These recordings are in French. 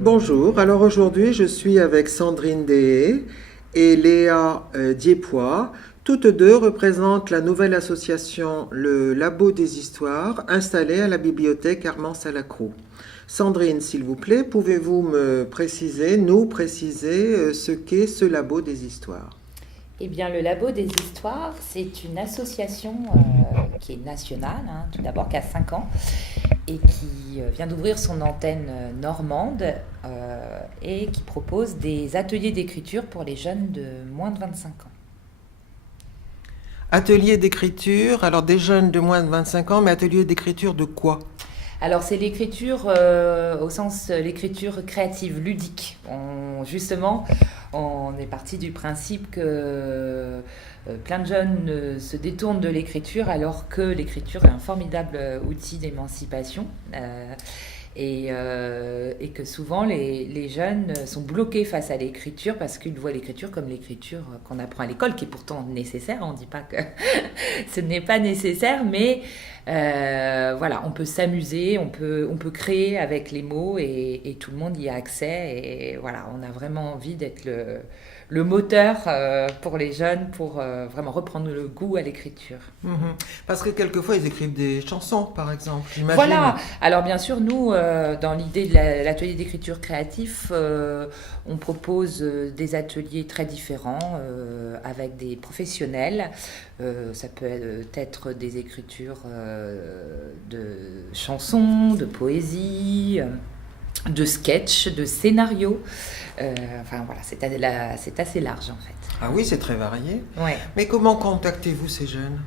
Bonjour, alors aujourd'hui je suis avec Sandrine Deshaies et Léa Diepois. Toutes deux représentent la nouvelle association Le Labo des Histoires installée à la bibliothèque Armand Salacrou. Sandrine, s'il vous plaît, pouvez-vous nous préciser ce qu'est ce Labo des Histoires? Eh bien, le Labo des Histoires, c'est une association qui est nationale, tout d'abord, qui a 5 ans, et qui vient d'ouvrir son antenne normande et qui propose des ateliers d'écriture pour les jeunes de moins de 25 ans. Atelier d'écriture, alors des jeunes de moins de 25 ans, mais atelier d'écriture de quoi? Alors, c'est l'écriture au sens l'écriture créative, ludique. Justement, on est parti du principe que plein de jeunes se détournent de l'écriture alors que l'écriture est un formidable outil d'émancipation. Et que souvent les jeunes sont bloqués face à l'écriture parce qu'ils voient l'écriture comme l'écriture qu'on apprend à l'école, qui est pourtant nécessaire. On ne dit pas que ce n'est pas nécessaire, mais voilà, on peut s'amuser, on peut créer avec les mots et tout le monde y a accès. Et voilà, on a vraiment envie d'être le moteur pour les jeunes pour vraiment reprendre le goût à l'écriture. Parce que quelquefois ils écrivent des chansons, par exemple, j'imagine. Voilà, alors bien sûr, nous, dans l'idée de l'atelier d'écriture créatif, on propose des ateliers très différents avec des professionnels. Ça peut être des écritures de chansons, de poésie, de sketch, de scénarios. Enfin voilà, c'est assez large en fait. Ah oui, c'est très varié. Ouais. Mais comment contactez-vous ces jeunes?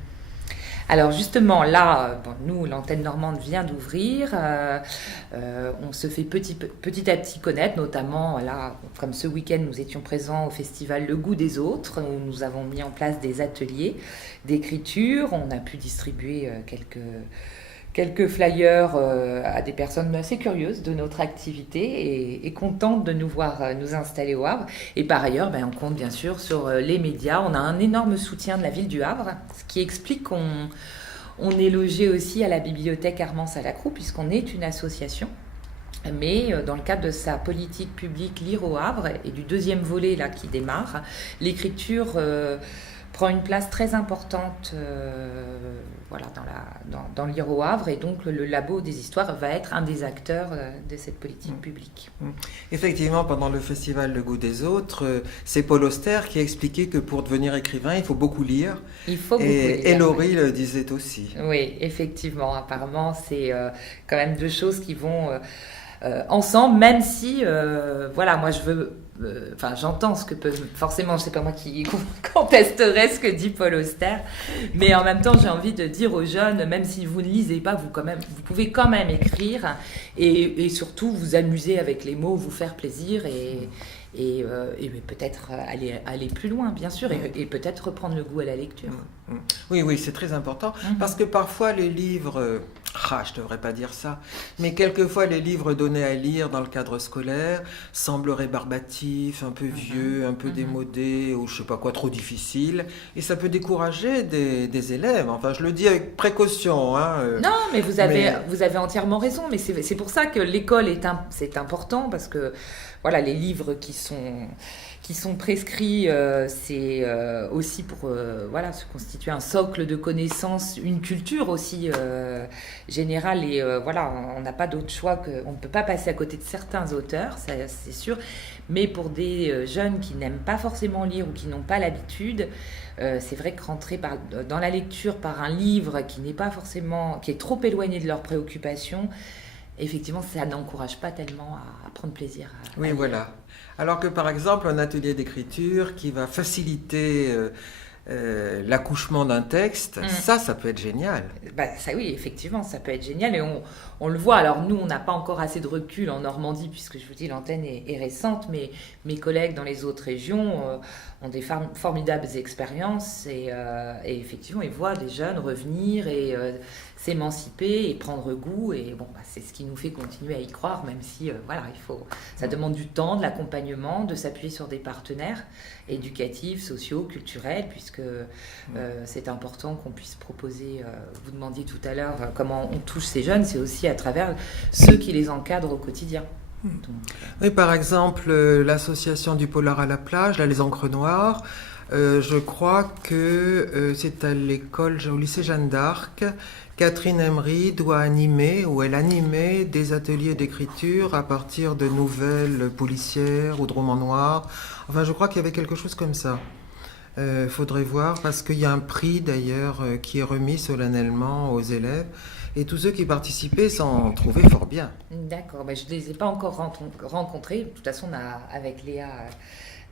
Alors justement, là, nous, l'antenne normande vient d'ouvrir. On se fait petit à petit connaître, notamment, là, comme ce week-end, nous étions présents au festival Le Goût des Autres, où nous avons mis en place des ateliers d'écriture. On a pu distribuer quelques flyers à des personnes assez curieuses de notre activité et contentes de nous voir nous installer au Havre. Et par ailleurs, on compte bien sûr sur les médias. On a un énorme soutien de la ville du Havre, ce qui explique qu'on est logé aussi à la bibliothèque Armand Salacrou, puisqu'on est une association. Mais dans le cadre de sa politique publique Lire au Havre et du deuxième volet là, qui démarre, l'écriture prend une place très importante voilà, dans Lire au Havre, et donc le Labo des Histoires va être un des acteurs de cette politique publique. Effectivement, pendant le festival Le Goût des Autres, c'est Paul Auster qui a expliqué que pour devenir écrivain, il faut beaucoup lire. Il faut beaucoup lire. Et Laurie le disait aussi. Oui, effectivement. Apparemment, c'est quand même deux choses qui vont ensemble, même si, voilà, moi je veux... Enfin, j'entends ce que peut... Forcément, c'est pas moi qui contesterai ce que dit Paul Auster, mais en même temps, j'ai envie de dire aux jeunes, même si vous ne lisez pas, vous pouvez quand même écrire et surtout vous amuser avec les mots, vous faire plaisir et peut-être aller plus loin, bien sûr, et peut-être reprendre le goût à la lecture. Oui, c'est très important, parce que parfois les livres... je devrais pas dire ça, mais quelquefois les livres donnés à lire dans le cadre scolaire semblent rébarbatifs, un peu vieux, un peu démodés, ou je sais pas quoi, trop difficiles, et ça peut décourager des élèves. Enfin, je le dis avec précaution. Non, mais vous avez entièrement raison, mais c'est pour ça que l'école c'est important, parce que voilà, les livres qui sont prescrits, c'est aussi pour voilà, se constituer un socle de connaissances, une culture aussi générale, et voilà, on n'a pas d'autre choix on ne peut pas passer à côté de certains auteurs, ça, c'est sûr, mais pour des jeunes qui n'aiment pas forcément lire ou qui n'ont pas l'habitude, c'est vrai que rentrer dans la lecture par un livre qui est trop éloigné de leurs préoccupations, effectivement, ça n'encourage pas tellement à prendre plaisir à lire. Voilà. Alors que par exemple, un atelier d'écriture qui va faciliter l'accouchement d'un texte, ça peut être génial. Ça oui, effectivement, ça peut être génial, et on le voit. Alors nous, on n'a pas encore assez de recul en Normandie, puisque je vous dis, l'antenne est récente, mais mes collègues dans les autres régions ont des formidables expériences, et effectivement, ils voient des jeunes revenir, et s'émanciper et prendre goût. Et c'est ce qui nous fait continuer à y croire, même si ça demande du temps, de l'accompagnement, de s'appuyer sur des partenaires éducatifs, sociaux, culturels, puisque c'est important qu'on puisse proposer, vous demandiez tout à l'heure comment on touche ces jeunes, c'est aussi à travers ceux qui les encadrent au quotidien. Oui, par exemple, l'association du Polar à la plage, là, les Encres Noires, je crois que c'est à l'école, au lycée Jeanne d'Arc, Catherine Emery elle animait des ateliers d'écriture à partir de nouvelles policières ou de romans noirs. Enfin, je crois qu'il y avait quelque chose comme ça. Faudrait voir, parce qu'il y a un prix d'ailleurs qui est remis solennellement aux élèves. Et tous ceux qui participaient s'en trouvaient fort bien. D'accord, je ne les ai pas encore rencontrés. De toute façon, on a, avec Léa,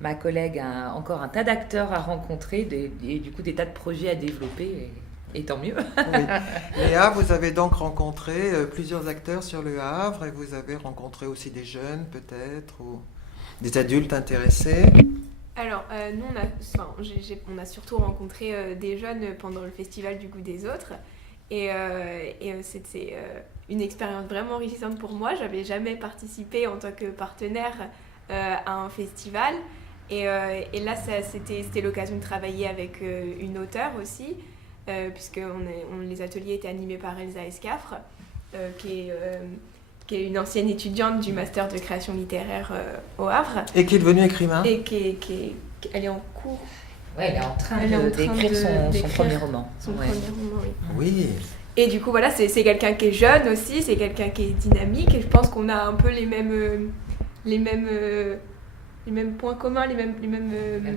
ma collègue, encore un tas d'acteurs à rencontrer et du coup des tas de projets à développer. Et tant mieux. Oui. Léa, vous avez donc rencontré plusieurs acteurs sur le Havre et vous avez rencontré aussi des jeunes peut-être ou des adultes intéressés. Alors, nous, on a surtout rencontré des jeunes pendant le festival du Goût des Autres. Et c'était une expérience vraiment enrichissante pour moi. J'avais jamais participé en tant que partenaire à un festival. Et là, c'était l'occasion de travailler avec une auteure aussi, puisque les ateliers étaient animés par Elsa Escafre, qui est une ancienne étudiante du master de création littéraire au Havre. Et qui est devenue écrivain. Et elle est en cours. Oui, elle est en train d'écrire son premier roman. Son premier roman, oui. Oui. Et du coup, voilà, c'est quelqu'un qui est jeune aussi, c'est quelqu'un qui est dynamique. Et je pense qu'on a un peu les mêmes points communs, les mêmes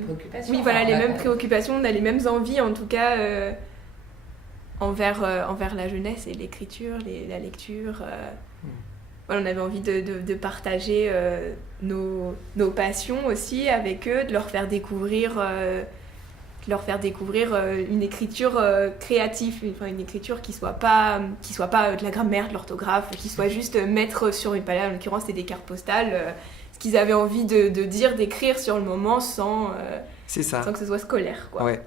préoccupations. Oui, voilà, les mêmes préoccupations. On a les mêmes envies, en tout cas, envers la jeunesse et l'écriture, la lecture. Voilà, on avait envie de partager nos passions aussi avec eux, de leur faire découvrir une écriture créative, une écriture qui soit pas de la grammaire, de l'orthographe, qui soit juste mettre sur une palette. En l'occurrence, c'était des cartes postales, ce qu'ils avaient envie de dire, d'écrire sur le moment sans que ce soit scolaire, quoi. Ouais,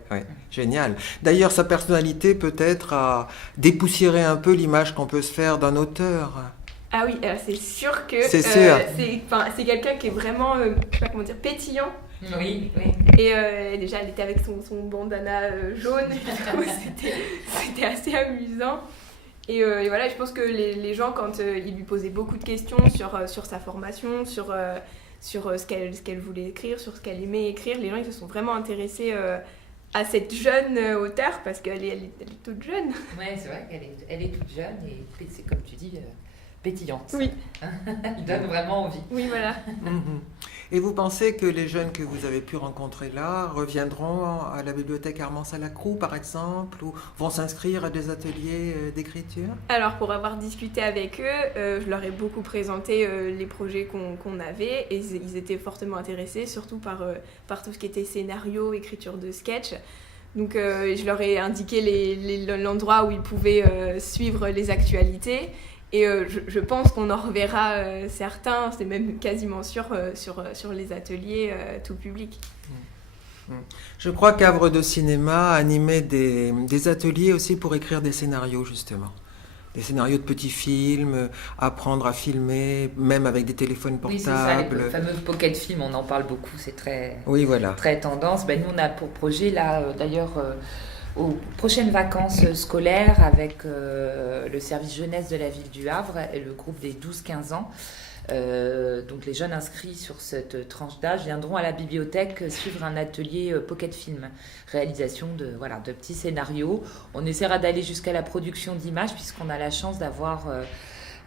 génial. D'ailleurs, sa personnalité peut-être a dépoussiéré un peu l'image qu'on peut se faire d'un auteur. Ah oui, alors c'est sûr que c'est quelqu'un qui est vraiment, je sais pas comment dire, pétillant. Oui. Et déjà, elle était avec son bandana jaune, c'était assez amusant. Et voilà, je pense que les gens, quand ils lui posaient beaucoup de questions sur sa formation, sur ce qu'elle voulait écrire, sur ce qu'elle aimait écrire, les gens ils se sont vraiment intéressés à cette jeune auteure, parce qu'elle est toute jeune. Oui, c'est vrai qu'elle est toute jeune et c'est comme tu dis, pétillante. Oui. Elle donne vraiment envie. Oui, voilà. Et vous pensez que les jeunes que vous avez pu rencontrer là reviendront à la bibliothèque Armand-Salacrou, par exemple, ou vont s'inscrire à des ateliers d'écriture ? Alors, pour avoir discuté avec eux, je leur ai beaucoup présenté les projets qu'on avait, et ils étaient fortement intéressés, surtout par tout ce qui était scénario, écriture de sketch. Donc, je leur ai indiqué l'endroit où ils pouvaient suivre les actualités. Et je pense qu'on en reverra certains, c'est même quasiment sûr, sur les ateliers tout public. Je crois qu'Havre de Cinéma animait des ateliers aussi pour écrire des scénarios, justement. Des scénarios de petits films, apprendre à filmer, même avec des téléphones portables. Oui, c'est ça, les fameux pocket films, on en parle beaucoup, c'est très tendance. Nous, on a pour projet, là, d'ailleurs... aux prochaines vacances scolaires avec le service jeunesse de la ville du Havre et le groupe des 12-15 ans. Donc les jeunes inscrits sur cette tranche d'âge viendront à la bibliothèque suivre un atelier pocket film, réalisation de petits scénarios. On essaiera d'aller jusqu'à la production d'images puisqu'on a la chance d'avoir...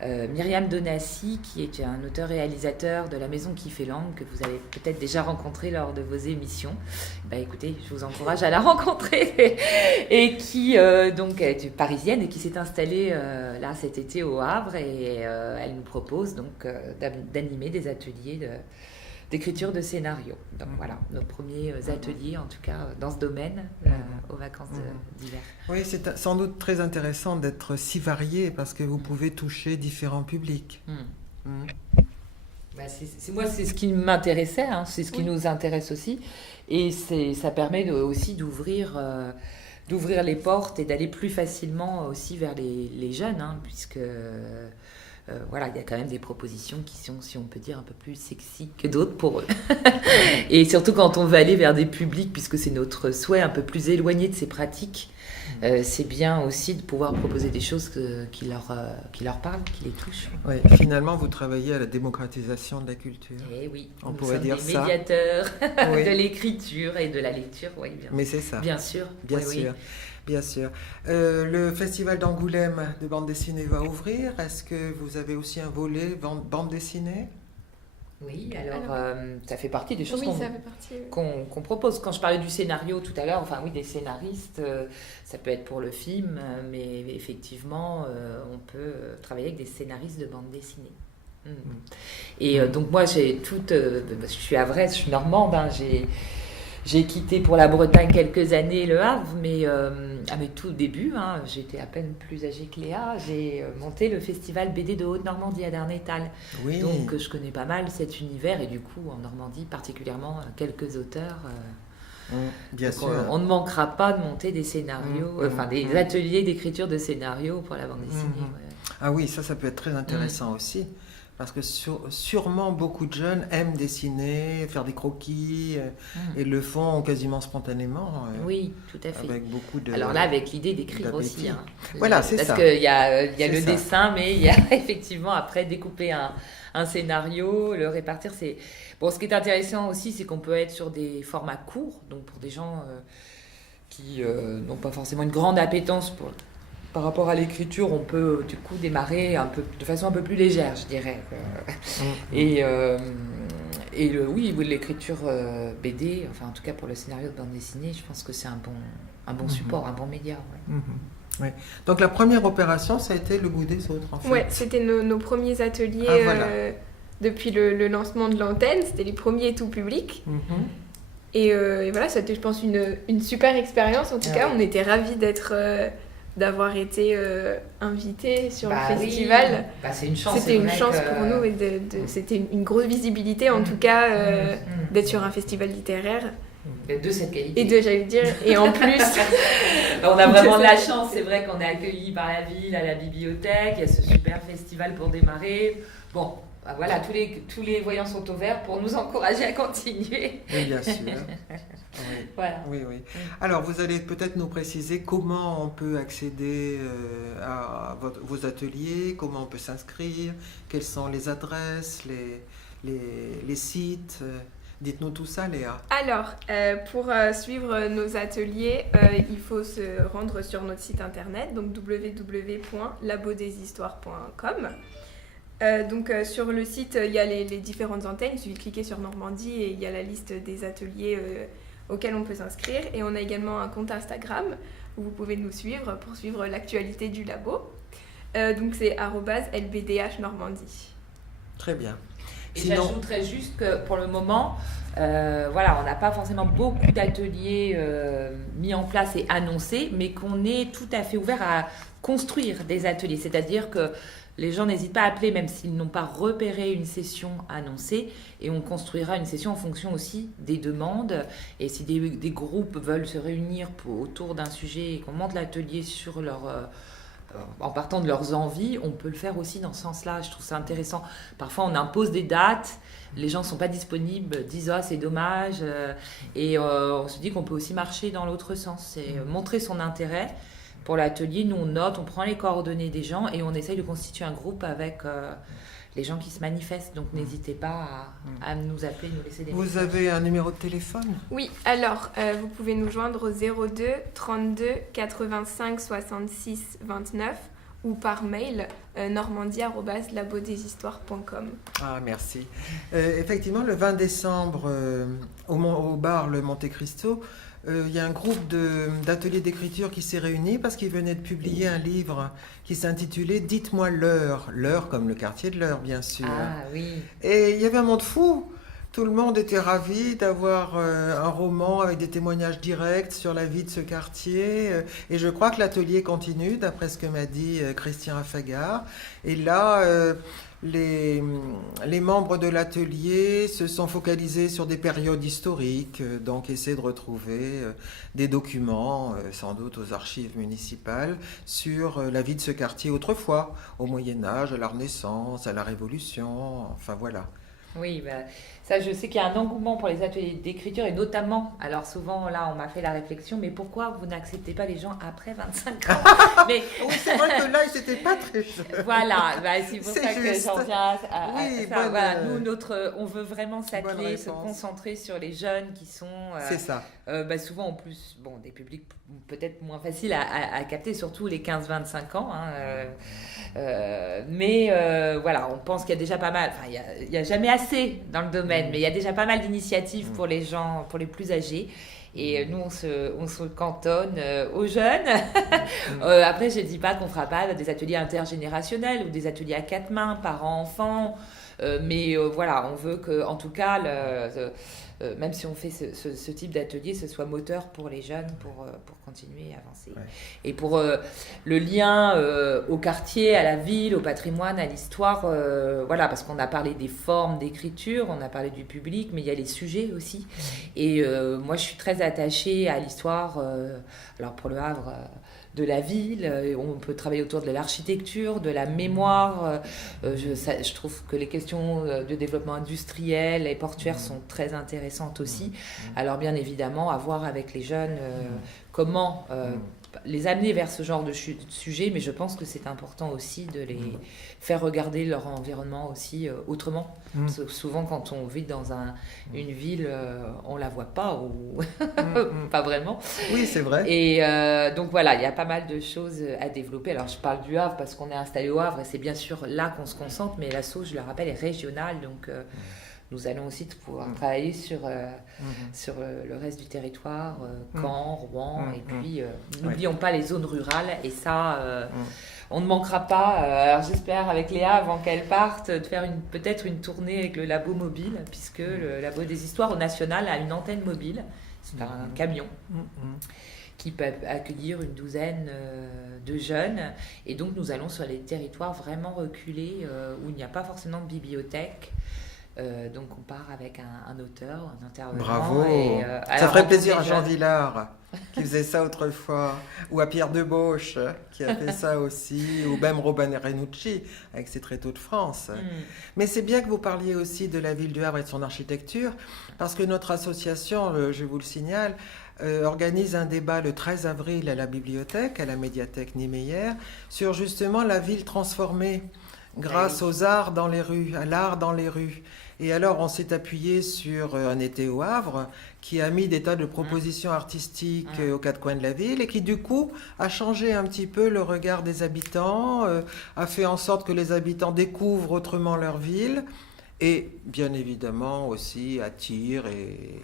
Myriam Donassi, qui est un auteur-réalisateur de La Maison qui fait langue, que vous avez peut-être déjà rencontré lors de vos émissions. Écoutez, je vous encourage à la rencontrer. Et qui donc est parisienne et qui s'est installée là cet été au Havre. Et elle nous propose donc d'animer des ateliers d'écriture de scénario. Donc voilà, nos premiers ateliers, en tout cas, dans ce domaine, aux vacances d'hiver. Oui, c'est sans doute très intéressant d'être si varié, parce que vous pouvez toucher différents publics. C'est ce qui m'intéressait, c'est ce qui nous intéresse aussi. Et ça permet aussi d'ouvrir d'ouvrir les portes et d'aller plus facilement aussi vers les jeunes, hein, puisque voilà, il y a quand même des propositions qui sont, si on peut dire, un peu plus sexy que d'autres pour eux. Et surtout quand on veut aller vers des publics, puisque c'est notre souhait un peu plus éloigné de ces pratiques, c'est bien aussi de pouvoir proposer des choses qui leur parlent, qui les touchent. Oui, finalement, vous travaillez à la démocratisation de la culture. Et oui, on nous pourrait sommes dire des ça. Médiateurs Oui. de l'écriture et de la lecture, oui, bien. Mais c'est ça. Bien sûr. Bien oui, sûr. Bien sûr. Le Festival d'Angoulême de bande dessinée va ouvrir. Est-ce que vous avez aussi un volet bande dessinée? Oui, alors ça fait partie des choses Oui, ça fait partie. qu'on propose. Quand je parlais du scénario tout à l'heure, enfin oui, des scénaristes, ça peut être pour le film, mais effectivement, on peut travailler avec des scénaristes de bande dessinée. Et donc moi, je suis havraise, je suis normande, hein, j'ai quitté pour la Bretagne quelques années le Havre, mais à mes tout débuts, hein, j'étais à peine plus âgée que Léa, j'ai monté le festival BD de Haute-Normandie à Darnétal. Oui. Donc je connais pas mal cet univers et du coup en Normandie particulièrement quelques auteurs. Bien donc, sûr. on ne manquera pas de monter des scénarios, des ateliers d'écriture de scénarios pour la bande dessinée. Ouais. Ah oui, ça peut être très intéressant aussi. Parce que sûrement beaucoup de jeunes aiment dessiner, faire des croquis, et le font quasiment spontanément. Oui, tout à fait. Avec beaucoup de. Alors là, avec l'idée d'écrire aussi. Hein. Voilà, c'est ça. Parce qu'il y a le dessin, mais il y a effectivement après découper un scénario, le répartir. Bon, ce qui est intéressant aussi, c'est qu'on peut être sur des formats courts, donc pour des gens qui n'ont pas forcément une grande appétence par rapport à l'écriture, on peut du coup démarrer de façon un peu plus légère, je dirais. Et l'écriture BD, enfin en tout cas pour le scénario de bande dessinée, je pense que c'est un bon support, un bon média. Ouais. Ouais. Donc la première opération, ça a été le goût des autres, en fait. Ouais, c'était nos premiers ateliers depuis le lancement de l'antenne. C'était les premiers tout publics. Et voilà, c'était, je pense, une super expérience. En tout cas, on était ravis d'avoir été invités sur le festival. Oui. C'est une chance. C'était une chance pour nous et c'était une grosse visibilité, en tout cas, d'être sur un festival littéraire. De cette qualité. Et en plus... On a vraiment de la chance, c'est vrai qu'on est accueillis par la ville, à la bibliothèque, il y a ce super festival pour démarrer. Bon, voilà, tous les voyants sont au vert pour nous encourager à continuer. Oui, bien sûr. Voilà. Oui. Alors, vous allez peut-être nous préciser comment on peut accéder à vos ateliers, comment on peut s'inscrire, quelles sont les adresses, les sites. Dites-nous tout ça, Léa. Alors, pour suivre nos ateliers, il faut se rendre sur notre site internet, donc www.labodeshistoires.com. Donc sur le site, il y a les différentes antennes, il suffit de cliquer sur Normandie et il y a la liste des ateliers auxquels on peut s'inscrire. Et on a également un compte Instagram où vous pouvez nous suivre pour suivre l'actualité du labo. Donc c'est @lbdh Normandie. Très bien. Et j'ajouterais juste que pour le moment, on n'a pas forcément beaucoup d'ateliers mis en place et annoncés, mais qu'on est tout à fait ouvert à construire des ateliers. C'est-à-dire que les gens n'hésitent pas à appeler, même s'ils n'ont pas repéré une session annoncée, et on construira une session en fonction aussi des demandes. Et si des groupes veulent se réunir autour d'un sujet et qu'on monte l'atelier sur en partant de leurs envies, on peut le faire aussi dans ce sens-là. Je trouve ça intéressant. Parfois, on impose des dates, les gens ne sont pas disponibles, disent « Ah, c'est dommage ». Et on se dit qu'on peut aussi marcher dans l'autre sens. C'est montrer son intérêt. Pour l'atelier, nous, on note, on prend les coordonnées des gens et on essaye de constituer un groupe avec les gens qui se manifestent. Donc, n'hésitez pas à nous appeler, nous laisser des messages. Vous avez un numéro de téléphone ? Oui, alors, vous pouvez nous joindre au 02 32 85 66 29 ou par mail normandie@labodeshistoires.com. Ah, merci. Effectivement, le 20 décembre, au bar Le Monte Cristo, il y a un groupe d'ateliers d'écriture qui s'est réuni parce qu'ils venaient de publier un livre qui s'intitulait « Dites-moi l'heure ». L'heure comme le quartier de l'heure, bien sûr. Ah oui. Et il y avait un monde fou. Tout le monde était ravi d'avoir un roman avec des témoignages directs sur la vie de ce quartier. Et je crois que l'atelier continue, d'après ce que m'a dit Christian Affagar. Et là, les membres de l'atelier se sont focalisés sur des périodes historiques, donc essaient de retrouver des documents, sans doute aux archives municipales, sur la vie de ce quartier autrefois, au Moyen-Âge, à la Renaissance, à la Révolution, enfin voilà. Oui, bah, ça, je sais qu'il y a un engouement pour les ateliers d'écriture et notamment, alors souvent là, on m'a fait la réflexion, mais pourquoi vous n'acceptez pas les gens après 25 ans? Mais Oui, c'est vrai que là, ils n'étaient pas très jeunes. voilà, bah, c'est pour C'est ça que juste. j'en viens Oui, ça. bonne, Voilà, nous, on veut vraiment bonne s'atteler, se réponse. concentrer sur les jeunes qui sont C'est ça. bah, souvent en plus, bon, des publics peut-être moins faciles à capter, surtout les 15-25 ans. Hein, mais voilà, on pense qu'il y a déjà pas mal, enfin, il y a jamais assez dans le domaine, mais il y a déjà pas mal d'initiatives pour les gens, pour les plus âgés. Et nous, on se cantonne aux jeunes. Après, je ne dis pas qu'on ne fera pas des ateliers intergénérationnels ou des ateliers à 4 mains, parents-enfants. Mais voilà, on veut que, en tout cas, même si on fait ce type d'atelier, ce soit moteur pour les jeunes pour continuer à avancer. Ouais. Et pour le lien au quartier, à la ville, au patrimoine, à l'histoire, voilà, parce qu'on a parlé des formes d'écriture, on a parlé du public, mais il y a les sujets aussi. Et moi, je suis très attachée à l'histoire, alors pour le Havre, de la ville, on peut travailler autour de l'architecture, de la mémoire. Je trouve que les questions de développement industriel et portuaire sont très intéressantes aussi. Alors bien évidemment, à voir avec les jeunes comment les amener vers ce genre de sujet, mais je pense que c'est important aussi de les faire regarder leur environnement aussi autrement. Parce que souvent, quand on vit dans une ville, on la voit pas ou pas vraiment. Oui, c'est vrai. Et donc voilà, il y a pas mal de choses à développer. Alors je parle du Havre parce qu'on est installé au Havre et c'est bien sûr là qu'on se concentre, mais l'asso, je le rappelle, est régionale, donc nous allons aussi pouvoir travailler sur le reste du territoire, Caen, Rouen, et puis n'oublions pas les zones rurales, et ça, on ne manquera pas, alors j'espère avec Léa, avant qu'elle parte, de faire peut-être une tournée avec le Labo Mobile, puisque le Labo des Histoires au National a une antenne mobile, c'est un camion qui peut accueillir une douzaine de jeunes, et donc nous allons sur les territoires vraiment reculés, où il n'y a pas forcément de bibliothèque. Donc on part avec un auteur, un intervenant. Bravo. Et, ça ferait plaisir à Jean Villard qui faisait ça autrefois, ou à Pierre Debauche qui a fait ça aussi, ou même Robin Renucci avec ses Tréteaux de France. Mais c'est bien que vous parliez aussi de la ville du Havre et de son architecture, parce que notre association, je vous le signale, organise un débat le 13 avril à la bibliothèque, à la médiathèque Niemeyer, sur justement la ville transformée grâce aux arts dans les rues, à l'art dans les rues. Et alors, on s'est appuyé sur Un été au Havre, qui a mis des tas de propositions artistiques aux quatre coins de la ville et qui, du coup, a changé un petit peu le regard des habitants, a fait en sorte que les habitants découvrent autrement leur ville et, bien évidemment, aussi attire et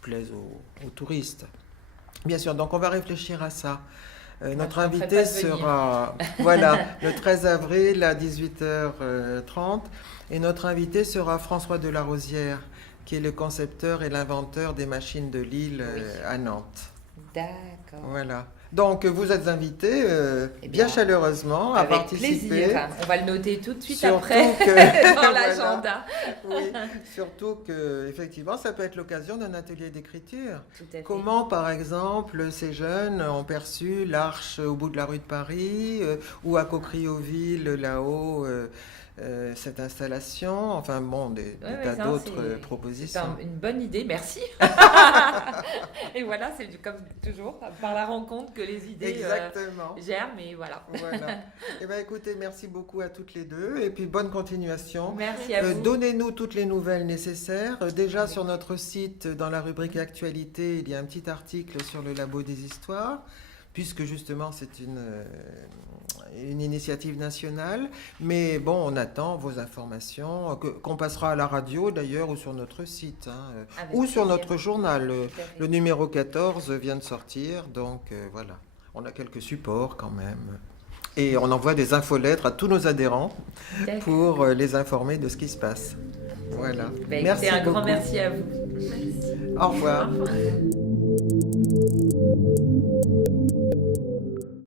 plaise aux touristes. Bien sûr, donc on va réfléchir à ça. Notre invité sera le 13 avril à 18h30 et notre invité sera François Delarosière qui est le concepteur et l'inventeur des machines de Lille à Nantes. D'accord. Voilà. Donc vous êtes invité bien chaleureusement à participer. Plaisir. On va le noter tout de suite surtout après dans l'agenda. Oui, surtout que effectivement ça peut être l'occasion d'un atelier d'écriture. Tout à fait. Comment par exemple ces jeunes ont perçu l'Arche au bout de la rue de Paris ou à Cocrioville là-haut cette installation, enfin bon, des tas d'autres propositions. C'est une bonne idée, merci. Et voilà, c'est comme toujours, par la rencontre que les idées germent, et voilà. Eh bien écoutez, merci beaucoup à toutes les deux, et puis bonne continuation. Merci à vous. Donnez-nous toutes les nouvelles nécessaires. Déjà sur notre site, dans la rubrique Actualité, il y a un petit article sur le Labo des Histoires, puisque justement c'est une initiative nationale, mais bon, on attend vos informations, qu'on passera à la radio d'ailleurs, ou sur notre site, ou sur notre journal. Le numéro 14 vient de sortir, donc voilà, on a quelques supports quand même. Et on envoie des infolettres à tous nos adhérents pour les informer de ce qui se passe. Voilà. Bah, écoutez, Merci un grand beaucoup. merci à vous. Merci. Au revoir. Au revoir.